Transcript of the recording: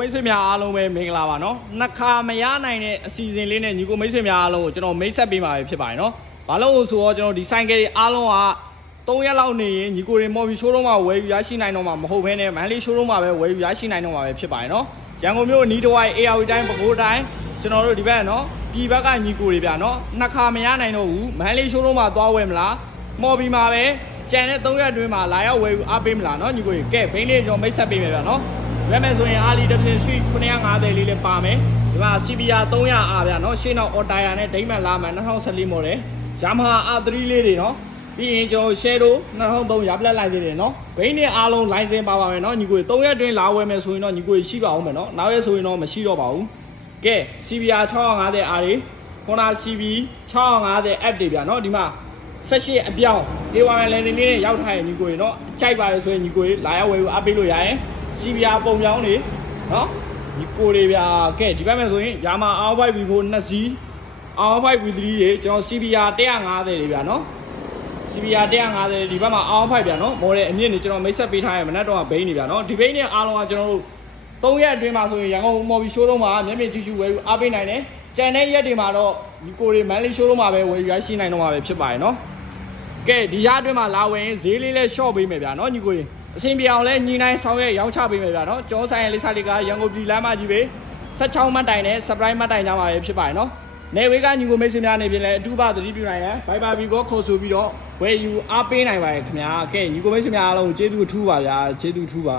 မိတ်ဆွေများအားလုံးပဲမင်္ဂလာပါနော်နှစ်ခါမရနိုင်တဲ့အစီအစဉ်လေးနဲ့ညီကိုမိတ်ဆွေများအားလုံးကိုကျွန်တော်မိတ်ဆက်ပေးမှာဖြစ်ပါတယ်နော်ဘာလို့လဲဆိုတော့ကျွန်တော်ဒီဆိုင်ကယ်တွေအားလုံးက3ရက်လောက်နေရင်ညီကိုတွေမော်ဘီရှိုးရုံးမှာဝယ်ယူရရှိနိုင်တော့မှာမဟုတ်ဘဲနဲ့မန္တလေးရှိုးရုံးမှာပဲဝယ်ယူရရှိနိုင်တော့မှာပဲဖြစ်ပါတယ်နော်ရန်ကုန်မြို့နီးတဝိုက် AR တိုင်းပဲခူးတိုင်းကျွန်တော်တို့ဒီဘက်နော်ပြည်ဘက်ကညီကိုတွေဗျာနော်နှစ်ခါမရနိုင်တော့ဘူးမန္တလေးရှိုးရုံးမှာသွားဝယ်မလားမော်ဘီမှာပဲကျန်တဲ့3ရက်အတွင်းမှာလာရောက်ဝယ်ယူအားပေးမလားနော်ညီကိုတွေကဲဘိန်းလေးကျွန်တော်မိတ်ဆက်ပေးမယ်ဗျာနော်ရမယ်ဆိုရင်အားလီတစ်ပြင်ရွှေ950လေးလည်းပါမယ်ဒီမှာ CBR 300R ဗျာနော်ရှေ့နောက်အော်တိုင်ယာနဲ့ဒိမ့်မန်လာမှန်2014 model Yamaha R3 လေးတွေနော်ပြီးရင်ကျွန်တော် Shadow 2003ရပလက်လိုက်သေးတယ်နော်ဘိန်းနဲ့အားလုံး line သင်ပါပါမယ်နော်ညီကို3ရက်တွင်းလာဝယ်မယ်ဆိုရင်တော့ညီကိုရှိပါအောင်မယ်နော်နောက်ရက်ဆိုရင်တော့မရှိတော့ပါဘူးကဲ CBR 650R တွေ Honda CB 650 F တွေဗျာနော်ဒီမှာ18အပြောင်း A1 လန်ဒင်လေးနဲ့ရောက်ထားရင်ညီကိုနော်ကြိုက်ပါလေဆိုရင်ညီကိုလာရောက်ဝယ်ယူအားပေးလို့ရရင်CBR ပုံပြောင်းနေနော်ဒီကိုတွေဗျာကဲဒီဘက်မှာဆိုရင် Yamaha R5 V4 2စီး R5 V3 တွေကျွန်တော် CBR 150တွေဗျာနော် CBR 150ဒီဘက်မှာ R5 ဗျာနော်မော်ဒယ်အမြင့်တွေကျွန်တော်မိတ်ဆက်ပေးထားရမနက်တော့ဘိန်းနေဗျာနော်ဒီဘိန်းနဲ့အားလုံးကကျွန်တော်တို့3ရက်အတွင်းမှာဆိုရင်ရန်ကုန်မော်ဘီရှိုးရုံးမှာမျက်မြင်ကြည့်ရှုဝယ်ယူအားပေးနိုင်တယ်ကြံတဲ့ရက်တွေမှာတော့ဒီကိုတွေမန်လေးရှိုးရုံးမှာပဲဝယ်ယူရရှိနိုင်တော့မှာပဲဖြစ်ပါတယ်နော်ကဲဒီရက်အတွင်းမှာလာဝယ်ရင်ဈေးလေးလဲ short ပေးမယ်ဗျာနော်ညီကိုတွေအဆင်ပြေအောင်လဲညီနိုင်ဆောင်ရွက်ရောင်းချပေးမယ်ဗျာနော်ကျောဆိုင်ရလိစားလေးကရန်ကုန်ပြည်လမ်းမကြီးပဲ16မှတ်တိုင်နဲ့ surprise မှတ်တိုင်ကြမှာပဲဖြစ်ပါတယ်နော်နေဝေးကညီကိုမိတ်ဆွေများနေပြင်လဲအထူးပါသတိပြုနိုင်ရန် Viber ဘီကိုခေါ်ဆိုပြီးတော့ဝယ်ယူအားပေးနိုင်ပါတယ်ခင်ဗျာကဲညီကိုမိတ်ဆွေများအားလုံးကျေးဇူးထူးပါဗျာကျေးဇူးထူးပါ